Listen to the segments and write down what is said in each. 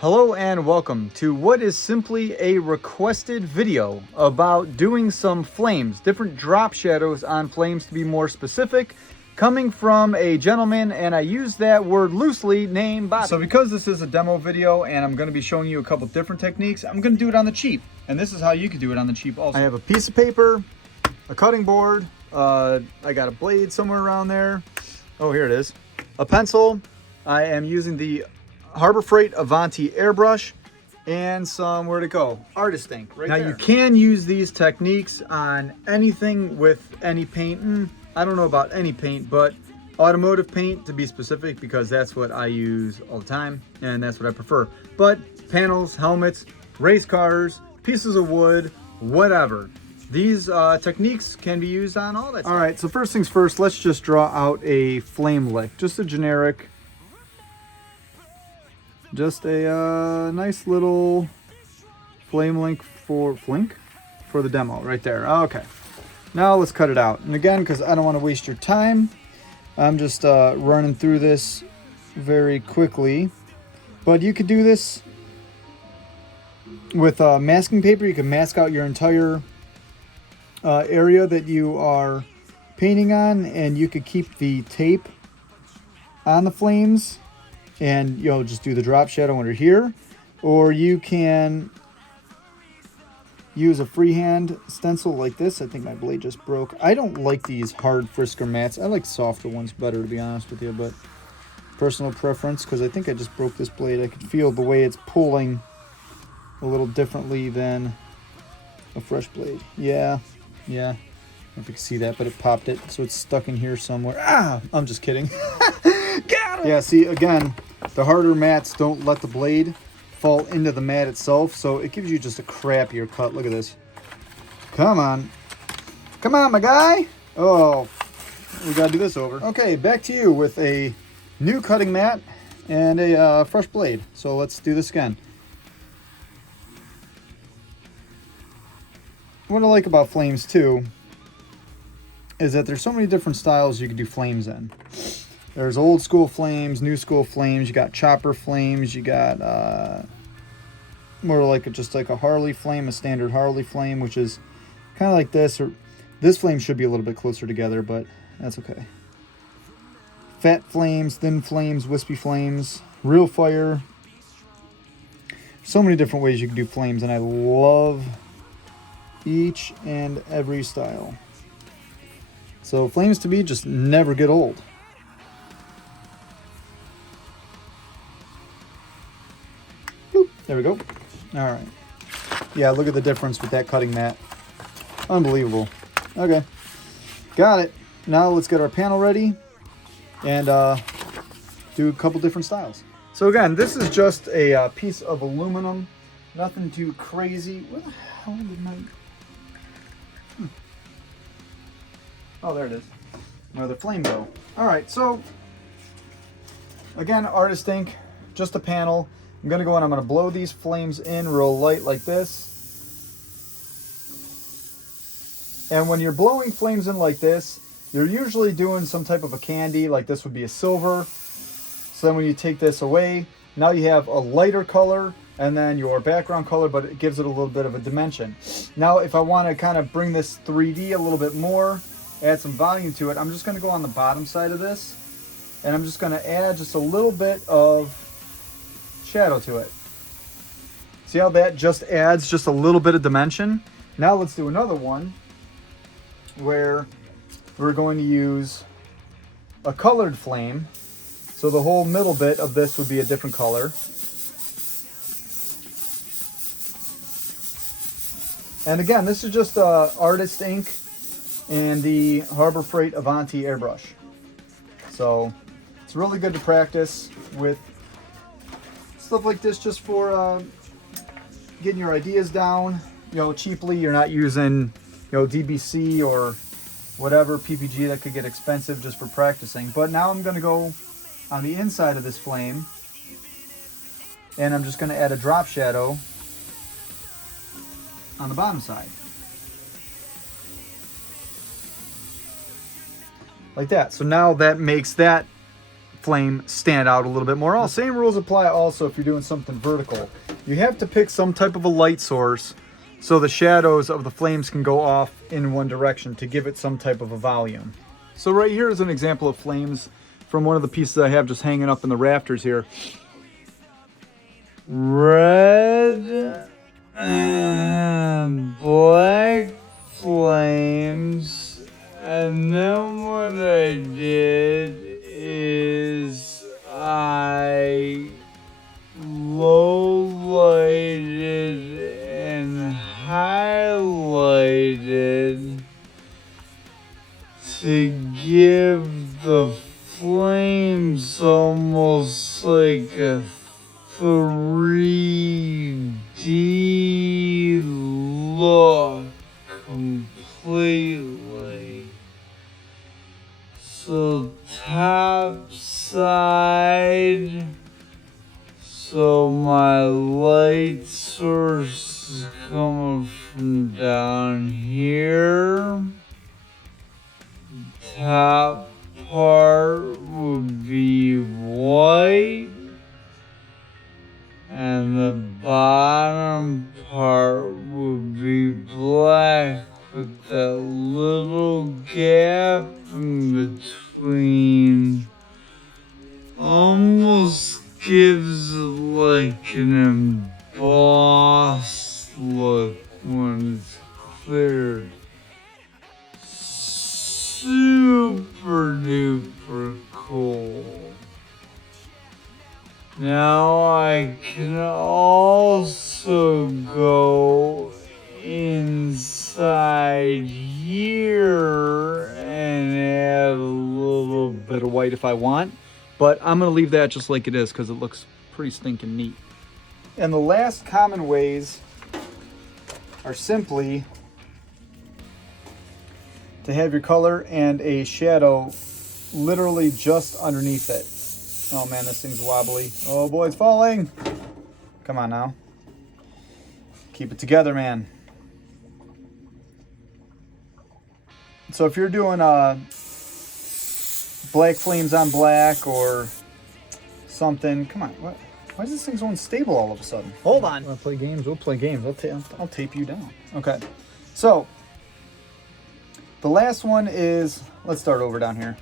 Hello and welcome to what is simply a requested video about doing some flames, different drop shadows on flames to be more specific, coming from a gentleman, and I use that word loosely, named Bobby. So because this is a demo video and I'm going to be showing you a couple different techniques, I'm going to do it on the cheap. And this is how you can do it on the cheap also. I have a piece of paper, a cutting board, I got a blade somewhere around there. Oh, here it is. A pencil. I am using the Harbor Freight Avanti airbrush and some, where'd it go? Artist ink right there. Now you can use these techniques on anything with any paint. I don't know about any paint, but automotive paint to be specific, because that's what I use all the time and that's what I prefer. But panels, helmets, race cars, pieces of wood, whatever. These techniques can be used on all that stuff. All right, so first things first, let's just draw out a flame lick, just a generic. Just a nice little flame link for the demo right there. Okay, now let's cut it out. And again, because I don't want to waste your time, I'm just running through this very quickly. But you could do this with masking paper. You can mask out your entire area that you are painting on, and you could keep the tape on the flames and just do the drop shadow under here, or you can use a freehand stencil like this. I think my blade just broke. I don't like these hard Frisker mats. I like softer ones better, to be honest with you, but personal preference, because I think I just broke this blade. I could feel the way it's pulling a little differently than a fresh blade. Yeah. I don't know if you can see that, but it popped it, so it's stuck in here somewhere. Ah, I'm just kidding. Got him! Yeah, see, again, the harder mats don't let the blade fall into the mat itself, so it gives you just a crappier cut. Look at this. Come on, my guy. Oh, we gotta do this over. Okay, back to you with a new cutting mat and a fresh blade. So let's do this again. What I like about flames too is that there's so many different styles you can do flames in. There's old school flames, new school flames, you got chopper flames, you got more like just like a Harley flame, a standard Harley flame, which is kind of like this, or this flame should be a little bit closer together, but that's okay. Fat flames, thin flames, wispy flames, real fire. So many different ways you can do flames, and I love each and every style. So flames to me just never get old. Boop, there we go. All right. Yeah, look at the difference with that cutting mat. Unbelievable. Okay, got it. Now let's get our panel ready and do a couple different styles. So again, this is just a piece of aluminum. Nothing too crazy. Where the hell did my... Oh, there it is. Another flame go. All right, so again, artist ink, just a panel. I'm gonna go and I'm gonna blow these flames in real light like this. And when you're blowing flames in like this, you're usually doing some type of a candy, like this would be a silver. So then when you take this away, now you have a lighter color and then your background color, but it gives it a little bit of a dimension. Now, if I wanna kind of bring this 3D a little bit more, add some volume to it, I'm just gonna go on the bottom side of this and I'm just gonna add just a little bit of shadow to it. See how that just adds just a little bit of dimension? Now let's do another one where we're going to use a colored flame. So the whole middle bit of this would be a different color. And again, this is just artist ink and the Harbor Freight Avanti airbrush. So it's really good to practice with stuff like this, just for getting your ideas down, cheaply. You're not using, DBC or whatever PPG that could get expensive just for practicing. But now I'm gonna go on the inside of this flame and I'm just gonna add a drop shadow on the bottom side. Like that. So now that makes that flame stand out a little bit more. The same rules apply also if you're doing something vertical. You have to pick some type of a light source so the shadows of the flames can go off in one direction to give it some type of a volume. So right here is an example of flames from one of the pieces I have just hanging up in the rafters here. Red and black flames, and then what I did is I low lighted and highlighted to give the flames almost like a 3D look completely. So top side, so my light source is coming from down here. Top part would be white, and the bottom part would be black with that little gap in between. Almost gives it like an embossed look when it's cleared. Super duper cool. Now I can also go inside here and add a little bit of white if I want, but I'm gonna leave that just like it is because it looks pretty stinking neat. And the last common ways are simply to have your color and a shadow literally just underneath it. Oh man, this thing's wobbly. Oh boy, it's falling. Come on now. Keep it together, man. So if you're doing black flames on black or something, come on. What? Why is this thing so unstable all of a sudden? Hold on. Wanna play games? We'll play games. I'll tape you down. Okay. So the last one is, let's start over down here.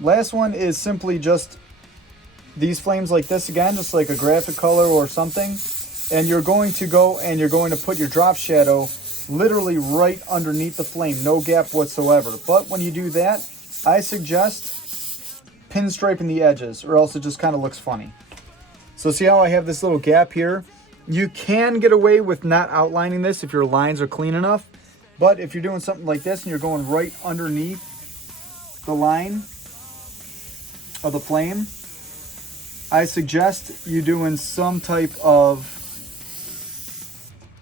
Last one is simply just these flames like this again, just like a graphic color or something. And you're going to go and you're going to put your drop shadow literally right underneath the flame, no gap whatsoever. But when you do that, I suggest pinstriping the edges or else it just kind of looks funny. So see how I have this little gap here? You can get away with not outlining this if your lines are clean enough. But if you're doing something like this and you're going right underneath the line of the flame, I suggest you doing some type of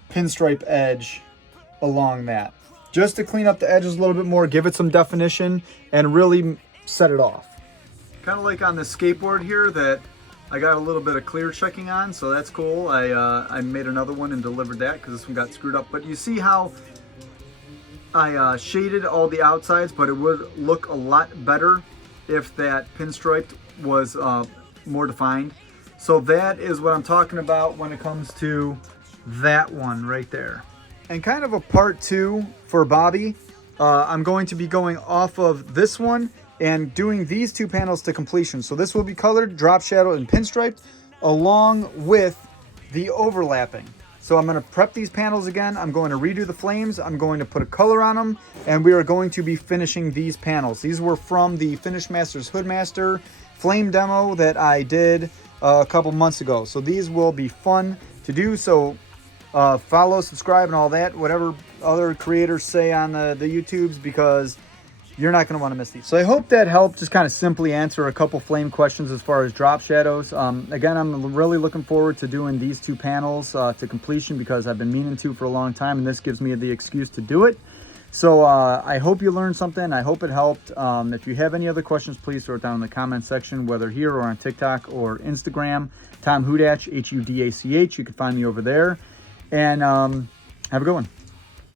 pinstripe edge along that. Just to clean up the edges a little bit more, give it some definition, and really set it off. Kind of like on this skateboard here that I got a little bit of clear checking on, so that's cool. I made another one and delivered that because this one got screwed up. But you see how I shaded all the outsides, but it would look a lot better if that pinstripe was more defined. So that is what I'm talking about when it comes to that one right there. And kind of a part two for Bobby, I'm going to be going off of this one and doing these two panels to completion. So this will be colored, drop shadow, and pinstriped along with the overlapping. So I'm going to prep these panels again. I'm going to redo the flames. I'm going to put a color on them, and we are going to be finishing these panels. These were from the Finish Masters Hoodmaster flame demo that I did a couple months ago. So these will be fun to do. So follow, subscribe, and all that, whatever other creators say on the YouTubes, because you're not going to want to miss these. So I hope that helped just kind of simply answer a couple flame questions as far as drop shadows. Again, I'm really looking forward to doing these two panels to completion because I've been meaning to for a long time, and this gives me the excuse to do it. So I hope you learned something. I hope it helped. If you have any other questions, please throw it down in the comment section, whether here or on TikTok or Instagram. Tom Hudach, Hudach. You can find me over there. And have a good one.